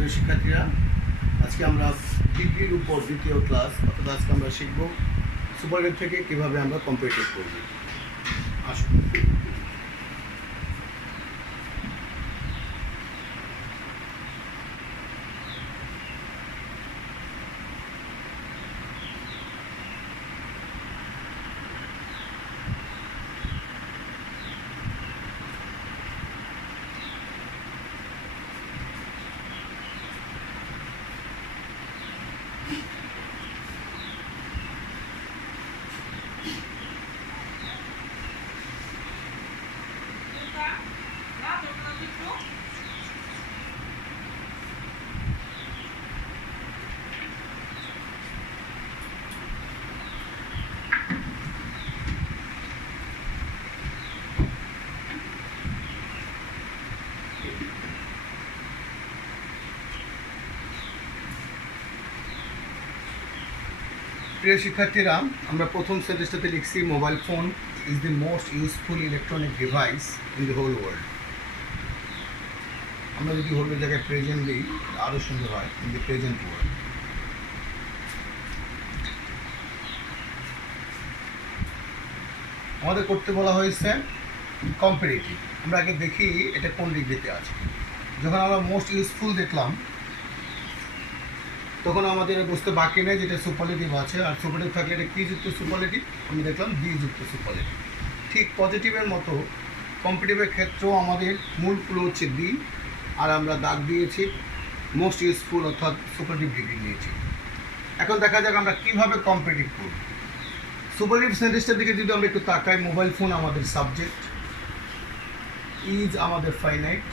প্রিয় শিক্ষার্থীরা, আজকে আমরা ডিগ্রির উপর দ্বিতীয় ক্লাস, অর্থাৎ আজকে আমরা শিখব সুপারলেটিভ থেকে কীভাবে আমরা কম্পারেটিভ করব। আসুন। প্রিয় শিক্ষার্থীরা, আমরা প্রথম সেন্টেন্সটাতে লিখছি mobile phone is the most useful electronic device in the whole world. আমরা যদি হোল জায়গায় প্রেজেন্ট দিই আরও সুন্দর হয়, ইন দি প্রেজেন্ট ওয়ার্ল্ড। আমাদের করতে বলা হয়েছে কম্পারেটিভ। আমরা আগে দেখি এটা কোন ডিগ্রিতে আছে। যখন আমরা মোস্ট ইউজফুল দেখলাম তখন আমাদের বুঝতে বাকি নেই যেটা সুপারলেটিভ আছে, আর সুপারলেটিভ থাকলে এটা কী যুক্ত সুপারলেটিভ, আমি দেখলাম বি যুক্ত সুপারলেটিভ। ঠিক পজিটিভের মতো কম্পারেটিভের ক্ষেত্রেও আমাদের মূল ক্লু হচ্ছে বি, আর আমরা দাগ দিয়েছি মোস্ট ইউজফুল অর্থাৎ সুপারলেটিভ ডিগ্রি নিয়েছি। এখন দেখা যাক আমরা কীভাবে কম্পারেটিভ করব। সুপারলেটিভ সেন্টেন্সটার দিকে যদি আমরা একটু তাকাই, মোবাইল ফোন আমাদের সাবজেক্ট, ইজ আমাদের ফাইনাইট,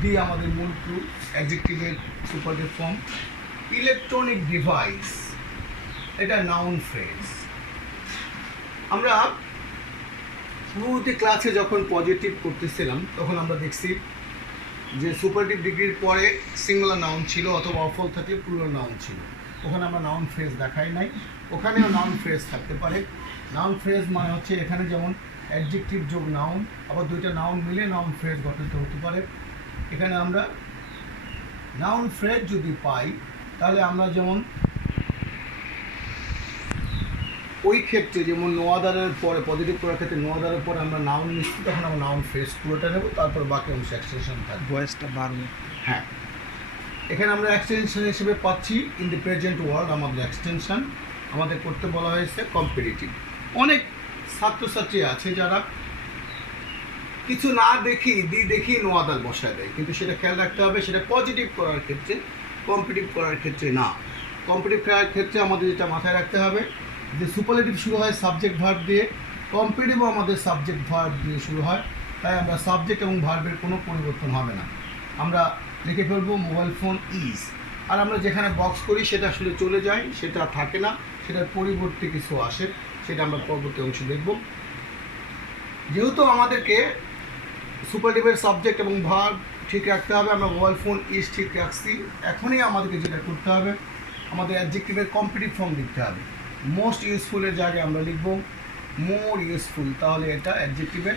ডি আমাদের মূল ক্লু, অ্যাডজেক্টিভের সুপারলেটিভ ফর্ম, ইলেকট্রনিক ডিভাইস এটা নাউন ফ্রেজ। আমরা পূর্ববর্তী ক্লাসে যখন পজিটিভ করতেছিলাম তখন আমরা দেখছি যে সুপারলেটিভ ডিগ্রির পরে সিঙ্গুলার নাউন ছিল অথবা অফল থাকলে প্লুরাল নাউন ছিল। ওখানে আমরা নাউন ফ্রেজ দেখাই নাই, ওখানেও নাউন ফ্রেজ থাকতে পারে। নাউন ফ্রেজ মানে হচ্ছে এখানে যেমন অ্যাডজেক্টিভ যোগ নাউন, আবার দুইটা নাউন মিলে নাউন ফ্রেজ গঠিত হতে পারে। এখানে আমরা নাউন ফ্রেজ যদি পাই তাহলে আমরা যেমন ওই ক্ষেত্রে যেমন নো আদারের পরে পজিটিভ করার ক্ষেত্রে নো আদারের পরে আমরা নাউন নিচ্ছি, তখন আমরা নাউন ফ্রেজ পুরোটা নেব, তারপর বাকি অংশ এক্সটেনশন থাকবে। ভয়েসটা বাড়বে। হ্যাঁ, এখানে আমরা এক্সটেনশন হিসেবে পাচ্ছি ইন দি প্রেজেন্ট ওয়ার্ল্ড। আমাদের এক্সটেনশন আমাদের করতে বলা হয়েছে কম্পারেটিভ। অনেক ছাত্রছাত্রী আছে যারা কিছু না দেখি নো আদার বসায় দেয়, কিন্তু সেটা খেয়াল রাখতে হবে সেটা পজিটিভ করার ক্ষেত্রে, কম্পিটিভ করার ক্ষেত্রে না। কম্পিটিভ করার ক্ষেত্রে আমাদের যেটা মাথায় রাখতে হবে যে সুপারলেটিভ শুরু হয় সাবজেক্ট ভার্ব দিয়ে, কম্পিটিভও আমাদের সাবজেক্ট ভার্ব দিয়ে শুরু হয়। তাই আমরা সাবজেক্ট এবং ভার্বের কোনো পরিবর্তন হবে না। আমরা লিখে ফেলবো মোবাইল ফোন ইজ, আর আমরা যেখানে বক্স করি সেটা আসলে চলে যায়, সেটা থাকে না, সেটার পরিবর্তে কিছু আসে, সেটা আমরা পরবর্তী অংশে দেখব। যেহেতু আমাদেরকে সুপারলেটিভের সাবজেক্ট এবং ভার্ব ঠিক রাখতে হবে, আমরা মোবাইল ফোন ইজ ঠিক রাখছি। এখনই আমাদেরকে যেটা করতে হবে, আমাদের অ্যাডজেক্টিভের কম্পিটিভ ফর্ম দিতে হবে। মোস্ট ইউজফুলের জায়গায় আমরা লিখব মোর ইউজফুল, তাহলে এটা অ্যাডজেক্টিভের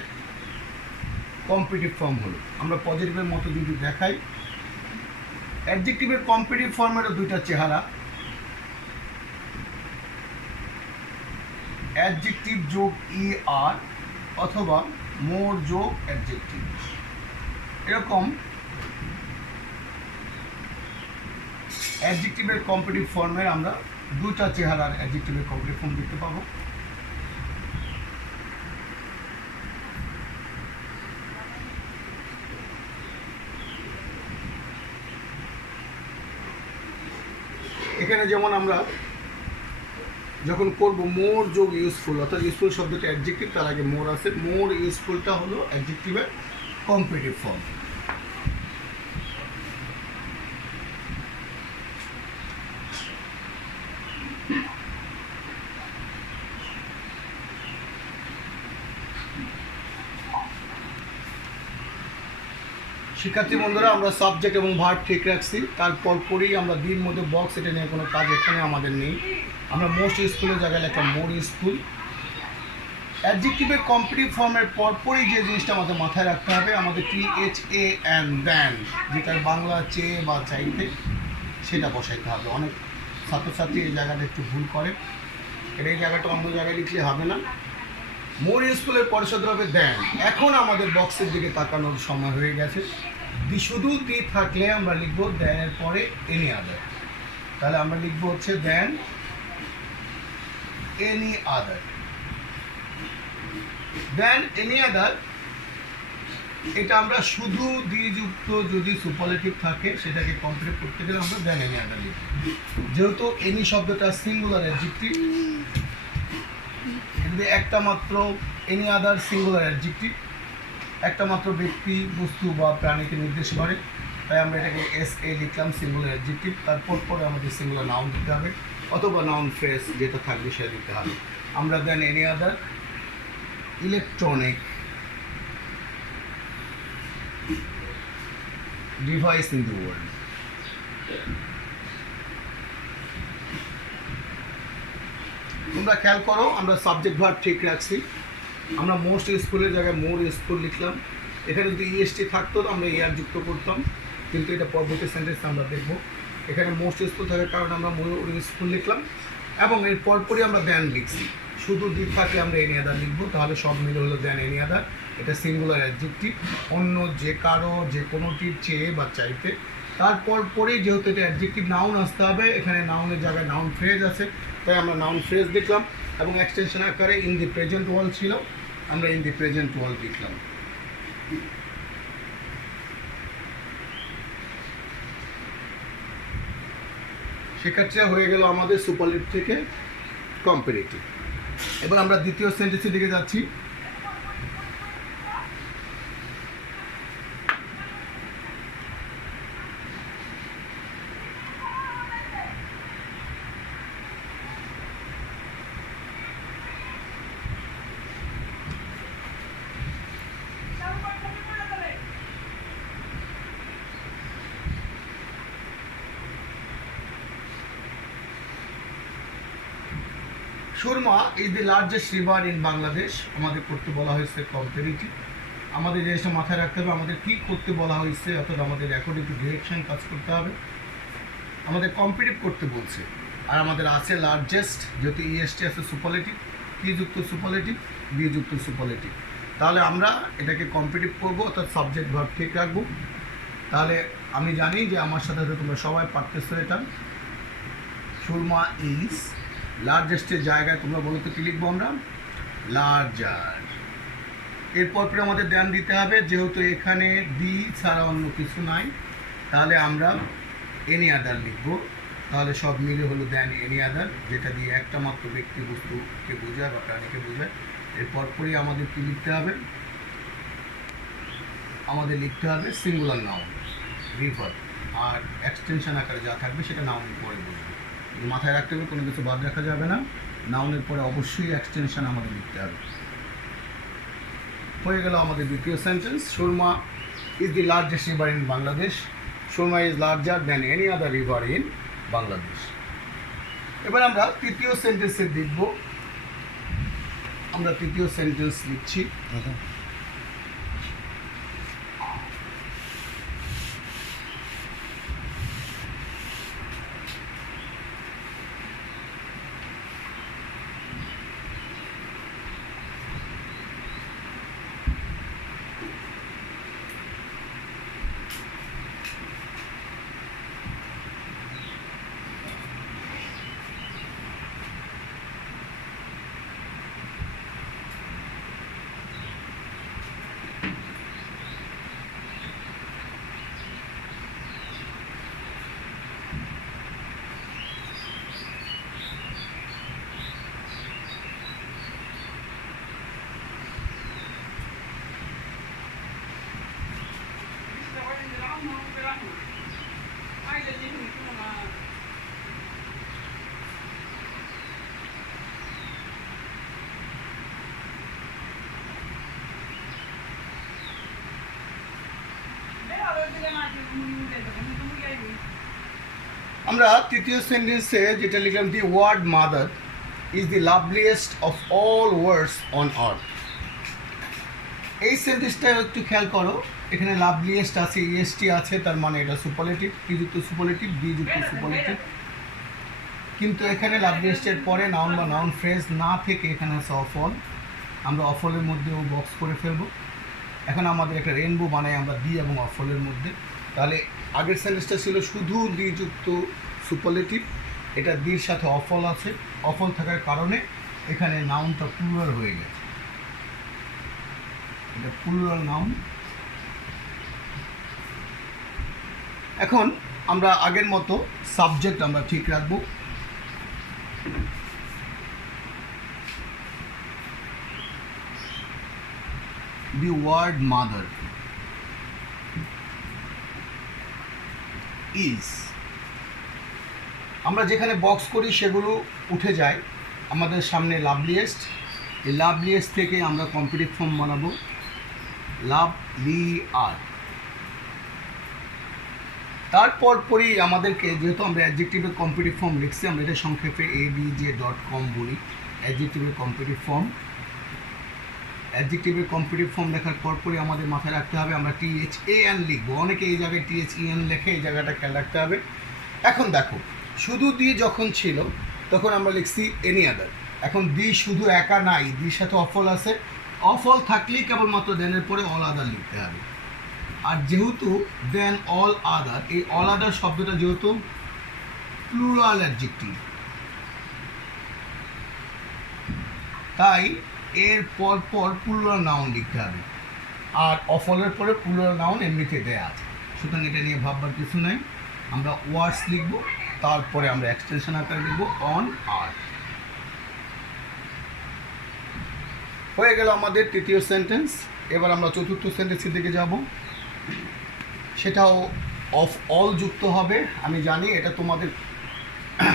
কম্পিটিভ ফর্ম হলো। আমরা পজিটিভের মতো যদি দেখাই, অ্যাডজেক্টিভের কম্পিটিভ ফর্মেরও দুইটা চেহারা, অ্যাডজেক্টিভ যোগ ই আর অথবা মোর যোগ অ্যাডজেক্টিভ। এরকম অ্যাডজেক্টিভের কম্পিটিভ ফর্মের আমরা দুটা চেহারার অ্যাডজেক্টিভের কম্পিটিভ ফর্ম দেখতে পাবো। এখানে যেমন আমরা যখন করব মোর যোগ ইউজফুল, অর্থাৎ ইউজফুল শব্দটা অ্যাডজেক্টিভ, তার আগে মোর আছে, মোর ইউজফুলটা হলো অ্যাডজেক্টিভের কম্পিটিভ ফর্ম। শিক্ষার্থী বন্ধুরা, আমরা সাবজেক্ট এবং ভার্ব ঠিক রাখছি, তারপর পরেই আমরা দিন মধ্যে বক্স, এটা নিয়ে কোনো কাজ এখানে আমাদের নেই। আমরা মোস্ট ইউজফুলের জায়গায় লিখলাম মোর ইউজফুল, অ্যাডজেক্টিভের কম্পিটিভ ফর্মের পরপরই যে জিনিসটা আমাদের মাথায় রাখতে হবে, আমাদের THAN দ্যান, যেটার বাংলা চেয়ে বা চাইতে, সেটা বসাইতে হবে। অনেক ছাত্রছাত্রী এই জায়গাটা একটু ভুল করে, এই জায়গাটা অন্য জায়গায় লিখলে হবে না। মোর ইউজফুলের পরে সাথে হবে দ্যান। এখন আমাদের বক্সের দিকে তাকানোর সময় হয়ে গেছে। শুধু দি থাকলে আমরা লিখবো দ্যানের পরে এনি আদার। তাহলে আমরা লিখবো হচ্ছে than any other. Than any other, এটা আমরা শুধু দ্বিযুক্ত যদি সুপারলেটিভ থাকে সেটাকে কমপ্লিট করতে গেলে আমরা দেন এনি আদার লিখব। যেহেতু এনি শব্দটা সিঙ্গুলার অ্যাডজেক্টিভ, যদি একটা মাত্র এনি আদার সিঙ্গুলার অ্যাডজেক্টিভ, একটা মাত্র ব্যক্তি, বস্তু বা প্রাণীকে নির্দেশ করে, তাই আমরা এটাকে SA লিখলাম সিঙ্গুলার অ্যাডজেক্টিভ। তারপর পরে আমাদের সিঙ্গুলার নাউন দিতে হবে অথবা নাউন ফ্রেজ যেটা থাকবে সেটা দিতে হবে। আমরা than any other electronic device in the world. তোমরা খেয়াল করো, আমরা সাবজেক্ট ভার্ব ঠিক রাখছি। আমরা মোস্ট ইউজফুলের জায়গায় মোর ইউজফুল লিখলাম। এখানে যদি EST থাকতো আমরা ইয়ার যুক্ত করতাম, কিন্তু এটা পরবর্তী সেন্টেন্সে আমরা দেখব। এখানে মোস্ট ইউজফুল থাকার কারণে আমরা মোর ইউজফুল লিখলাম এবং এর পরপরই আমরা দেন লিখছি। শুধু দিক থাকলে আমরা এনি আদার লিখবো, তাহলে সব মিলে হলো দেন এনি আদার। এটা সিঙ্গুলার অ্যাডজেক্টিভ, অন্য যে কারো যে কোনোটির চেয়ে বা চাইতে। তারপর পরেই যেহেতু এটা অ্যাডজেক্টিভ নাউন আসতে হবে, এখানে নাউনের জায়গায় নাউন ফ্রেজ আছে, তাই আমরা নাউন ফ্রেজ লিখলাম এবং এক্সটেনশন আকারে ইন দি প্রেজেন্ট ওয়াল ছিল, আমরা ইন দি প্রেজেন্ট ওয়াল লিখলাম। সেক্ষেত্রে হয়ে গেল আমাদের সুপারলেটিভ থেকে কম্পারেটিভ। এবার আমরা দ্বিতীয় সেন্টেন্সের দিকে যাচ্ছি। Surma is the largest river in Bangladesh. আমাদের করতে বলা হয়েছে কম্পারেটিভ। আমাদের জিনিসটা মাথায় রাখতে হবে, আমাদের কী করতে বলা হয়েছে, অর্থাৎ আমাদের অ্যাকর্ডিং টু ডিরেকশন কাজ করতে হবে। আমাদের কম্পিটিভ করতে বলছে, আর আমাদের আছে লার্জেস্ট, যেহেতু EST আছে সুপারলেটিভ, কি যুক্ত সুপারলেটিভ, বি যুক্ত সুপারলেটিভ। তাহলে আমরা এটাকে কম্পিটিভ করবো, অর্থাৎ সাবজেক্ট ভার্ব ঠিক রাখবো। তাহলে আমি জানি যে আমার সাথে তোমরা সবাই পারতেছো এটা। সুরমা ইজ লার্জেস্টের জায়গায় তোমরা বলো তো কী লিখবো আমরা, লার্জার। এরপর পরে আমাদের দেন দিতে হবে, যেহেতু এখানে দি ছাড়া অন্য কিছু নাই, তাহলে আমরা এনি আদার লিখবো। তাহলে সব মিলে হলো দেন এনি আদার, যেটা দিয়ে একটা মাত্র ব্যক্তি বস্তুকে বোঝায় বা প্রাণীকে বোঝায়। এরপর পরই আমাদের কী লিখতে হবে, আমাদের লিখতে হবে সিঙ্গুলার নাউন রিভার, আর এক্সটেনশন আকারে যা থাকবে সেটা নাউনের পরে বলবো। মাথায় রাখতে হবে, কোনো কিছু বাদ রাখা যাবে না, নাউনের পরে অবশ্যই এক্সটেনশন আমাদের লিখতে হবে। হয়ে গেল আমাদের দ্বিতীয় sentence, Surma is the largest river in Bangladesh. Surma is larger than any other river in Bangladesh. এবার আমরা তৃতীয় সেন্টেন্সে দেখব। আমরা তৃতীয় সেন্টেন্স লিখছি। আমরা তৃতীয় সেন্টেন্সে যেটা লিখলাম, the word mother, is the loveliest of all words on earth. এই সেন্টেন্সটা একটু খেয়াল করো, এখানে লাভলিয়েস্ট আছে, ইএসটি আছে, তার মানে এটা সুপারলেটিভ, পি যুক্ত সুপারলেটিভ, বি যুক্ত সুপারলেটিভ। কিন্তু এখানে লাভলিয়েস্টের পরে নাউন বা নাউন ফ্রেজ না থেকে এখানে আছে অফল। আমরা অফলের মধ্যেও বক্স করে ফেলবো। এখন আমাদের একটা রেনবো বানাই আমরা দি এবং অফলের মধ্যে। তাহলে আগের সেন্টেন্সটা ছিল শুধু দি যুক্ত সুপারলেটিভ, এটা দির সাথে অফল আছে, অফল থাকার কারণে এখানে নাউনটা প্লুরাল হয়ে গেছে, এটা প্লুরাল নাউন। এখন আমরা আগের মতো সাবজেক্ট আমরা ঠিক রাখবো। The word mother is, আমরা যেখানে বক্স করি সেগুলো উঠে যায় আমাদের সামনে লাভলিয়েস্ট। এই লাভলিয়েস্ট থেকে আমরা কম্পিটিভ ফর্ম বানাবো লাভলিয়ার। তারপর পরই আমাদেরকে, যেহেতু আমরা অ্যাডজেক্টিভের কম্পিটিভ ফর্ম লিখছি, আমরা এটা সংক্ষেপে abj.com বলি, অ্যাডজেক্টিভের কম্পিটিভ ফর্ম। অ্যাডজেক্টিভের কম্পিটিভ ফর্ম লেখার পরপরই আমাদের মাথায় রাখতে হবে আমরা THAN লিখবো। অনেকে এই জায়গায় THEN লেখে, এই জায়গাটা খেয়াল রাখতে হবে। এখন দেখো, শুধু দি যখন ছিল তখন আমরা লিখছি এনি আদার। এখন দি শুধু একা নাই, দির সাথে অফল আছে, অফল থাকলেই কেবলমাত্র দেনের পরে অল আদার লিখতে হবে। আর যেহেতু দেন অল আদার, এই অল আদার শব্দটা যেহেতু প্লুরাল অ্যাডজেক্টিভ, তাই এর পর পর প্লুরাল নাউন লিখতে হবে। আর অফলের পরে প্লুরাল নাউন এমনিতে দেয়া আছে, সুতরাং এটা নিয়ে ভাববার কিছু নেই। আমরা ওয়ার্ডস লিখব, তারপরে আমরা এক্সটেনশন আকারে লিখব অন আর্থ। হয়ে গেল আমাদের তৃতীয় সেন্টেন্স। এবার আমরা চতুর্থ সেন্টেন্সের দিকে যাব, সেটাও অফ অল যুক্ত হবে। আমি জানি এটা তোমাদের,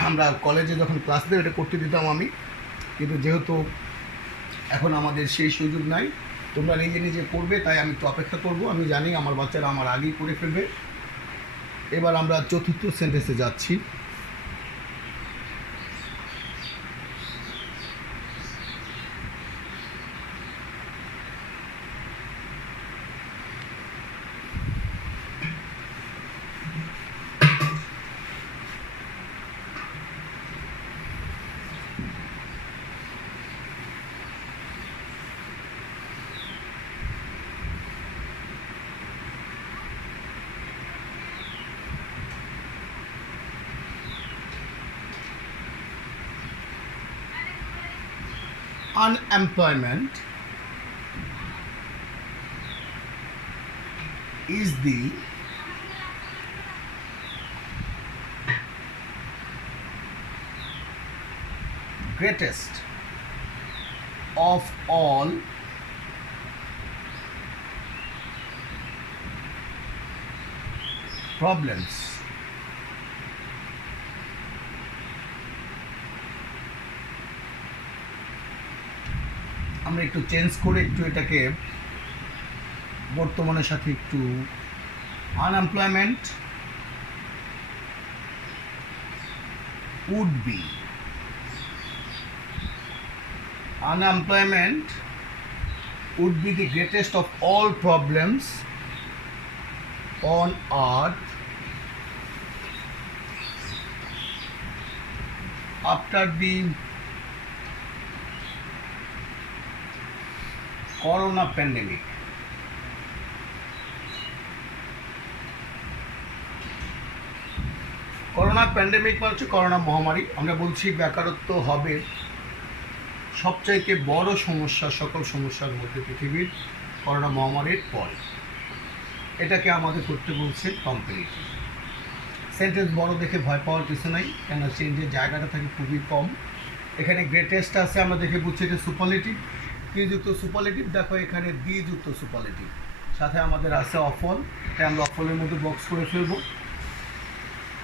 আমরা কলেজে যখন ক্লাস দিই এটা করতে দিতাম আমি, কিন্তু যেহেতু এখন আমাদের সেই সুযোগ নাই, তোমরা নিজে নিজে করবে, তাই আমি একটু অপেক্ষা করব। আমি জানি আমার বাচ্চারা আমার আগেই করে ফেলবে। এবার আমরা চতুর্থ সেন্টেন্সে যাচ্ছি। Unemployment is the greatest of all problems. আমরা একটু চেঞ্জ করে একটু এটাকে বর্তমানের সাথে একটু, unemployment would be, unemployment would be the greatest of all problems on earth after the corona pandemic. Corona pandemic মানে হচ্ছে করোনা মহামারী। আমরা বলছি বেকারত্ব হবে সবচাইতে বড় সমস্যা, সকল সমস্যার মধ্যে পৃথিবীর করোনা মহামারীর পরে। এটাকে আমাদের করতে বলছে কম্পারেটিভ। সেন্টেন্স বড় দেখে ভয় পাওয়ার কিছু নাই, কেন চেঞ্জের জায়গাটা থাকে খুবই কম। এখানে গ্রেটেস্ট আছে, আমরা দেখে বুঝছি এটা সুপারলেটিভ। পি যুক্ত সুপারলেটিভ, দেখো এখানে বি যুক্ত সুপারলেটিভ, সাথে আমাদের আছে অফল, তাই আমরা অফলের মধ্যে বক্স করে ফেলবো।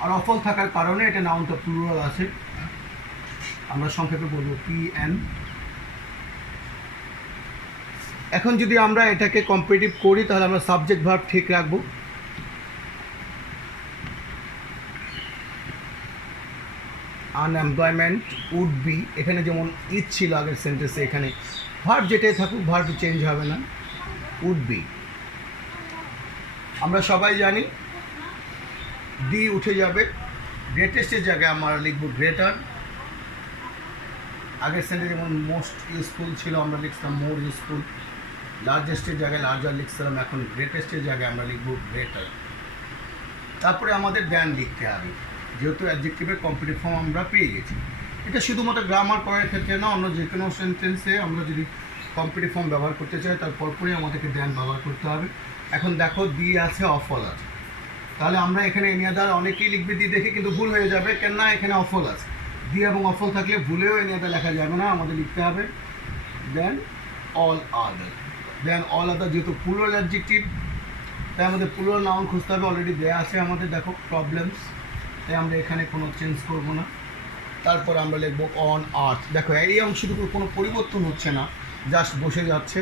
আর অফল থাকার কারণে এটা নাউনটা প্লুরাল আছে, আমরা সংক্ষেপে বলবো PN। এখন যদি আমরা এটাকে কম্পারেটিভ করি তাহলে আমরা সাবজেক্ট ভার্ব ঠিক রাখবো। আনএমপ্লয়মেন্ট উড বি, এখানে যেমন ইজ ছিল আগের সেন্টেন্সে, এখানে ভার্ব যেটাই থাকুক ভার্ব চেঞ্জ হবে না, উড বি। আমরা সবাই জানি ডি উঠে যাবে, গ্রেটেস্টের জায়গায় আমরা লিখব গ্রেটার। আগের সেন্টেন্স যেমন মোস্ট ইউজফুল ছিল আমরা লিখছিলাম মোর ইউজফুল, লার্জেস্টের জায়গায় লার্জার লিখছিলাম, এখন গ্রেটেস্টের জায়গায় আমরা লিখব গ্রেটার। তারপরে আমাদের দ্যান লিখতে হবে, যেহেতু অ্যাডজেক্টিভের কমপ্লিট ফর্ম আমরা পেয়ে গেছি। এটা শুধুমাত্র গ্রামার করার ক্ষেত্রে না, অন্য যে কোনো সেন্টেন্সে আমরা যদি কমপ্লিট ফর্ম ব্যবহার করতে চাই তার পরপরই আমাদেরকে দ্যান ব্যবহার করতে হবে। এখন দেখো দি আছে, অফল আছে, তাহলে আমরা এখানে এনিয়াদার অনেকেই লিখবে দি দেখে, কিন্তু ভুল হয়ে যাবে, কেন না এখানে অফল আছে। দি এবং অফল থাকলে ভুলেও এনিয়াদার লেখা যাবে না, আমাদের লিখতে হবে দেন অল আদার। দেন অল আদার যেহেতু প্লুরাল অ্যাডজেক্টিভ, তাই আমাদের প্লুরাল নাউন খুঁজতে হবে, অলরেডি দেয়া আছে আমাদের, দেখো প্রবলেমস, তাই আমরা এখানে কোনো চেঞ্জ করব না। তারপর আমরা লিখবো অন আর্থ, দেখো এই অংশটুকু কোনো পরিবর্তন হচ্ছে না, জাস্ট বসে যাচ্ছে।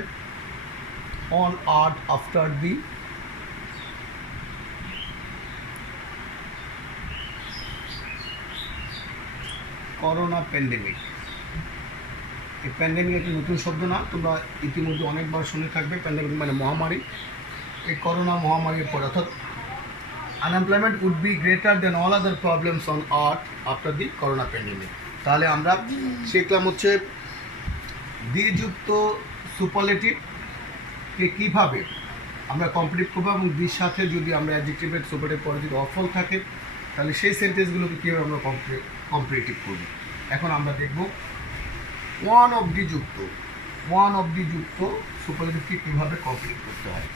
On earth after the corona pandemic. এই প্যান্ডেমিক একটি নতুন শব্দ না, তোমরা ইতিমধ্যে অনেকবার শুনে থাকবে। প্যান্ডেমিক মানে মহামারী। এই করোনা মহামারীর পর, অর্থাৎ unemployment would be greater than all other problems on earth after the corona pandemic. তাহলে আমরা শিখলাম হচ্ছে দ্বিযুক্ত সুপারলেটিভকে কীভাবে আমরা কমপ্লিট করবো, এবং দির সাথে যদি আমরা অ্যাডজেক্টিভের সুপারলেটিভ পরে যদি অফল থাকে তাহলে সেই সেন্টেন্সগুলোকে কীভাবে আমরা কম্পারেটিভ করব। এখন আমরা দেখব ওয়ান অবধি যুক্ত সুপারলেটিভকে কীভাবে কমপ্লিট করতে হয়।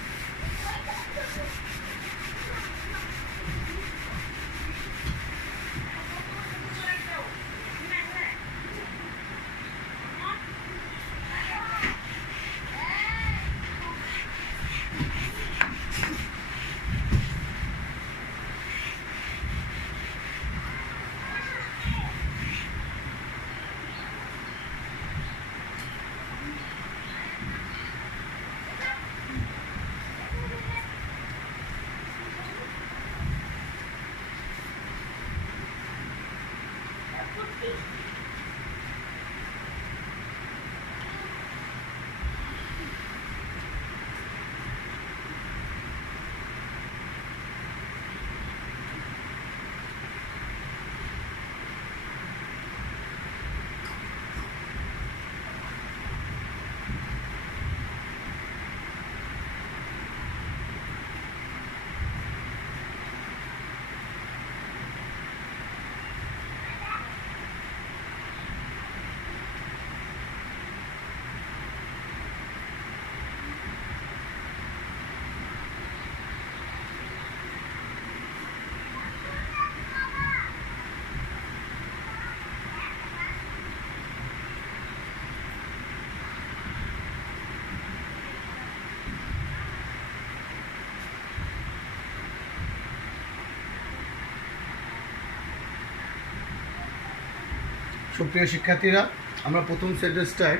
সুপ্রিয় শিক্ষার্থীরা, আমরা প্রথম সেন্টেন্সটায়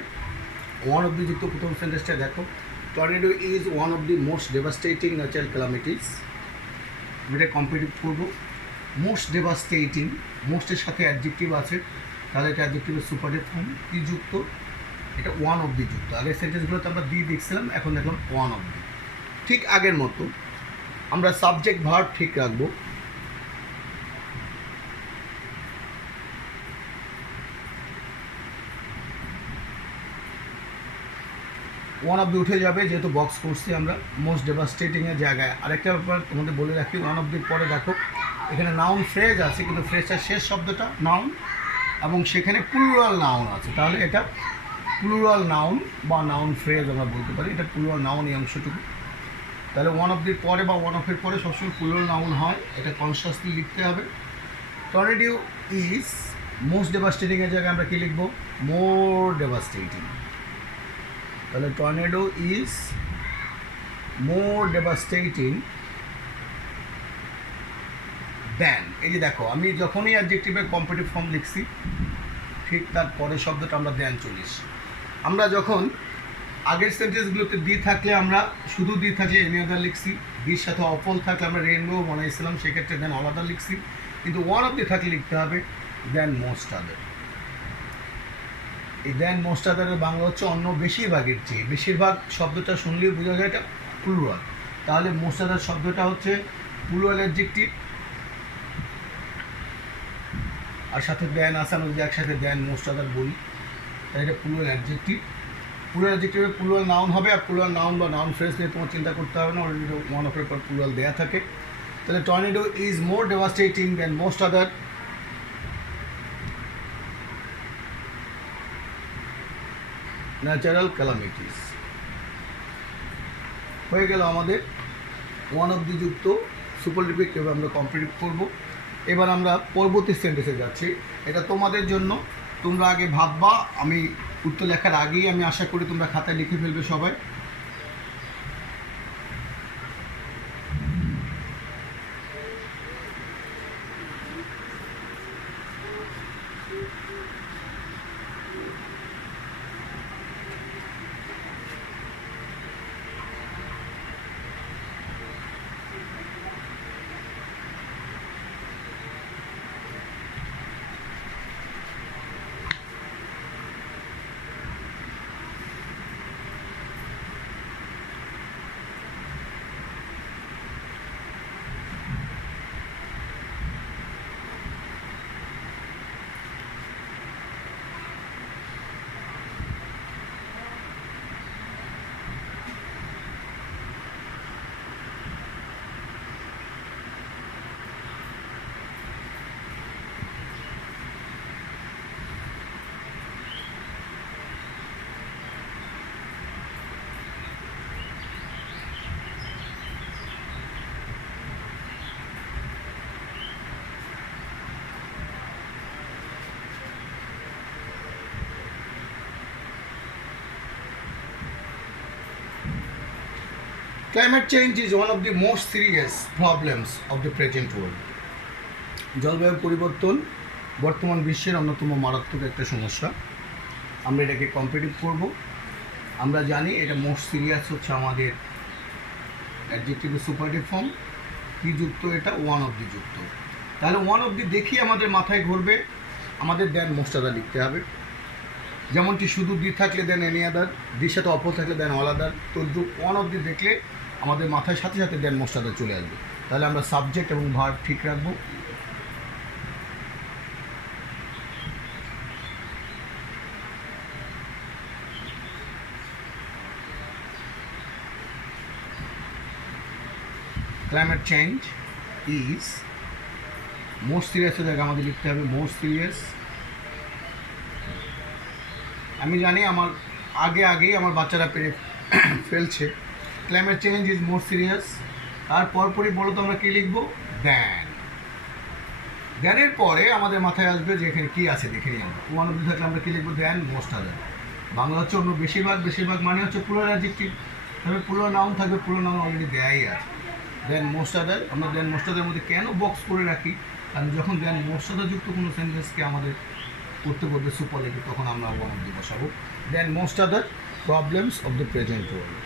ওয়ান অব দি যুক্ত প্রথম সেন্টেন্সটায় দেখো, tornado is one of the most devastating natural calamities. এটা কম্পিটিভ করব। মোস্ট ডেভাস্টেটিং, মোস্টের সাথে অ্যাডজেক্টিভ আছে, তাহলে এটা অ্যাডজেক্টিভের সুপারলেটিভ ফর্ম। কি যুক্ত? এটা ওয়ান অব দি যুক্ত। আগের সেন্টেন্সগুলোতে আমরা দি দেখছিলাম, এখন দেখলাম ওয়ান অব দি। ঠিক আগের মতো আমরা সাবজেক্ট ভার্ব ঠিক রাখবো। ওয়ান অফ দি উঠে যাবে, যেহেতু বক্স করছি আমরা মোস্ট ডেভাস্টেটিংয়ের জায়গায়। আরেকটা ব্যাপার তোমাদের বলে রাখি, ওয়ান অফ দির পরে দেখো এখানে নাউন ফ্রেজ আছে, কিন্তু ফ্রেজটার শেষ শব্দটা নাউন, এবং সেখানে প্লুরাল নাউন আছে, তাহলে এটা প্লুরাল নাউন বা নাউন ফ্রেজ আমরা বলতে পারি। এটা প্লুরাল নাউন এই অংশটুকু। তাহলে ওয়ান অফ দির পরে বা ওয়ান অফের পরে সবসময় প্লুরাল নাউন হয়, এটা কনসিয়াসলি লিখতে হবে। টর্নেডো ইজ মোস্ট ডেভাস্টেটিংয়ের জায়গায় আমরা কী লিখবো? মোর ডেভাস্টেটিং। তাহলে টর্নেডো ইজ মোর ডেভাস্টেটিং দেন। এই যে দেখো, আমি যখনই অ্যাডজেক্টিভের কম্পারেটিভ ফর্ম লিখছি, ঠিক তার পরের শব্দটা আমরা দেন চলিস। আমরা যখন আগের সেন্টেন্সগুলোতে দি থাকলে আমরা শুধু দি থাকলে এনি আদার লিখছি, দির সাথে অফল থাকলে আমরা রেনবো বানাইছিলাম, সেক্ষেত্রে দেন অল আদার লিখছি। কিন্তু ওয়ান অফ দি থাকলে লিখতে হবে দেন মোস্ট আদার। এই দেন মোস্ট আদারের বাংলা হচ্ছে অন্য বেশিরভাগের চেয়ে। বেশিরভাগ শব্দটা শুনলেই বোঝা যায় এটা প্লুরাল। তাহলে মোস্ট আদার শব্দটা হচ্ছে প্লুরাল অ্যাডজেক্টিভ, আর সাথে দেন আছে, আমরা যদি একসাথে দেন মোস্ট আদার বলি তাহলে এটা প্লুরাল অ্যাডজেক্টিভ। প্লুরাল অ্যাডজেক্টিভে প্লুরাল নাউন হবে, আর প্লুরাল নাউন বা নাউন ফ্রেজ নিয়ে তোমার চিন্তা করতে হবে না, অলরেডি ওয়ান অফের পর প্লুরাল দেওয়া থাকে। তাহলে tornado is more devastating than most other natural calamities. হয়ে গেল আমাদের ওয়ান অফ দি যুক্ত সুপারলেটিভ কীভাবে আমরা কম্পিটিভ করব। এবার আমরা পরবর্তী সেন্টেন্সে যাচ্ছি। এটা তোমাদের জন্য, তোমরা আগে ভাববা, আমি উত্তর লেখার আগেই আমি আশা করি তোমরা খাতায় লিখে ফেলবে সবাই। Climate change is one of the most serious problems of the present world. জলবায়ু পরিবর্তন বর্তমান বিশ্বের অন্যতম মারাত্মক একটা সমস্যা। আমরা এটাকে কম্পিটিভ করব। আমরা জানি এটা মোস্ট সিরিয়াস হচ্ছে আমাদের অ্যাডজেক্টিভের সুপারলেটিভ ফর্ম। কি যুক্ত এটা? ওয়ান অফ দি যুক্ত। তাহলে ওয়ান অফ দি দেখি আমাদের মাথায় ঘুরবে, আমাদের দেন মোস্ট আদার লিখতে হবে। যেমনটি শুধু দি থাকলে দেন এনি আদার, দির সাথে অপর থাকলে দেন অল আদার। তো ওয়ান অফ দি দেখলে আমাদের মাথায় সাথে সাথে দেন মোস্ট আদার চলে আসবে। তাহলে আমরা সাবজেক্ট এবং ভার্ব ঠিক রাখবো। ক্লাইমেট চেঞ্জ ইজ মোস্ট সিরিয়াসের জায়গায় আমাদের লিখতে হবে মোস্ট সিরিয়াস। আমি জানি আমার আগেই আমার বাচ্চারা পেরে ফেলছে। Climate change is more serious. তার পরপরই বলো তো আমরা কী লিখবো? দেন। দেনের পরে আমাদের মাথায় আসবে যে এখানে কী আছে দেখে নিই আমরা। ওয়ান অফ দি থাকলে আমরা কী লিখবো? দেন মোস্ট আদার। বাংলা হচ্ছে অন্য বেশিরভাগ মানে হচ্ছে প্লুরাল অ্যাডজেক্টিভ। তবে প্লুরাল নাউন থাকবে, প্লুরাল নাউন অলরেডি দেয়াই আছে। দেন মোস্ট আদার, আমরা দেন মোস্ট আদারের মধ্যে কেন বক্স করে রাখি? কারণ যখন দেন মোস্ট আদার যুক্ত কোনো সেন্টেন্সকে আমাদের করতে বলবে সুপারলেটিভ, তখন আমরা ওয়ান অফ দি বসাবো। Then most other problems of the present world.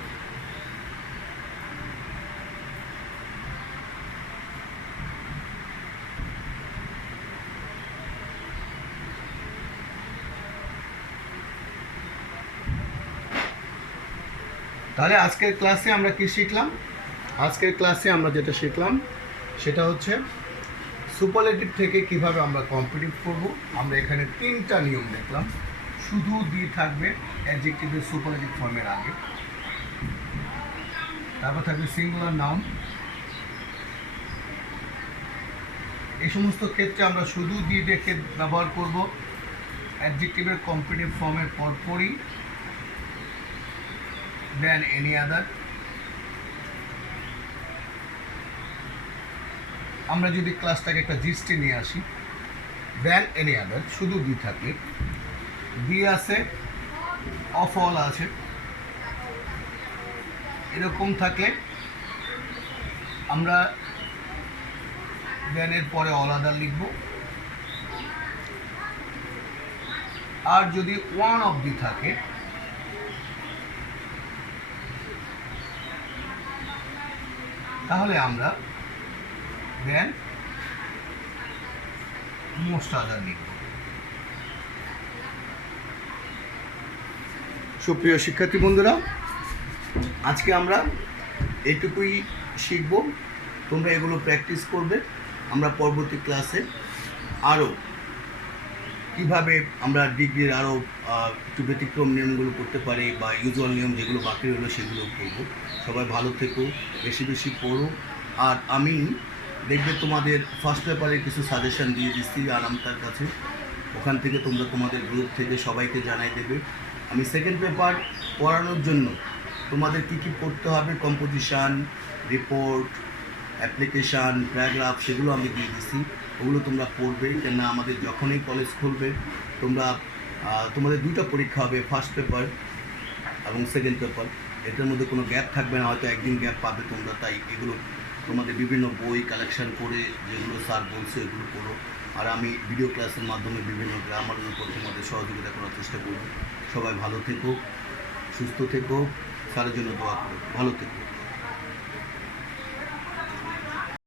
তাহলে আজকের ক্লাসে আমরা কি শিখলাম? আজকের ক্লাসে আমরা যেটা শিখলাম সেটা হচ্ছে সুপারলেটিভ থেকে কিভাবে আমরা কম্পিটিভ করব। আমরা এখানে 3টা নিয়ম দেখলাম। শুধু দি থাকবে অ্যাডজেক্টিভের সুপারলেটিভ ফর্মের আগে, তারপর থাকবে সিঙ্গুলার নাউন। এই সমস্ত ক্ষেত্রে আমরা শুধু দি দেখে ব্যবহার করব। অ্যাডজেক্টিভের কম্পিটিভ ফর্মের পরপরই দেন এনি আদার। আমরা যদি ক্লাসটাকে একটা জিস্টে নিয়ে আসি, দেন এনি আদার শুধু দি থাকলে, দি আছে, অফ অল আছে, এরকম থাকলে আমরা দেনের পরে অল আদার লিখব। আর যদি ওয়ান অফ দি থাকে তাহলে আমরা দেন মোস্ট আদার লিখব। সুপ্রিয় শিক্ষার্থী বন্ধুরা, আজকে আমরা এটুকুই শিখব। তোমরা এগুলো প্র্যাকটিস করবে। আমরা পরবর্তী ক্লাসে আরও কীভাবে আমরা ডিগ্রির আরও একটু ব্যতিক্রম নিয়মগুলো করতে পারি বা ইউজুয়াল নিয়ম যেগুলো বাকি রইলো সেগুলো করবো। সবাই ভালো থেকো, বেশি বেশি পড়ো। আর আমি দেখবে তোমাদের ফার্স্ট পেপারে কিছু সাজেশন দিয়ে দিচ্ছি আরামতার কাছে, ওখান থেকে তোমরা তোমাদের গ্রুপ থেকে সবাইকে জানাই দেবে। আমি সেকেন্ড পেপার পড়ানোর জন্য তোমাদের কী কী পড়তে হবে, কম্পোজিশান, রিপোর্ট, অ্যাপ্লিকেশান, প্যারাগ্রাফ, সেগুলো আমি দিয়ে দিচ্ছি। ওগুলো তোমরা পড়বে, কেননা আমাদের যখনই কলেজ খুলবে তোমরা তোমাদের দুটো পরীক্ষা হবে, ফার্স্ট পেপার এবং সেকেন্ড পেপার। এটার মধ্যে কোনো গ্যাপ থাকবে না, হয়তো একদিন গ্যাপ পাবে তোমরা। তাই এগুলো তোমাদের বিভিন্ন বই কালেকশন করে যেগুলো স্যার বলছে এগুলো পড়ো। আর আমি ভিডিও ক্লাসের মাধ্যমে বিভিন্ন গ্রামারের উপর তোমাদের সহযোগিতা করার চেষ্টা করব। সবাই ভালো থেকো, সুস্থ থেকো, স্যারের জন্য দোয়া করো। ভালো থেকো।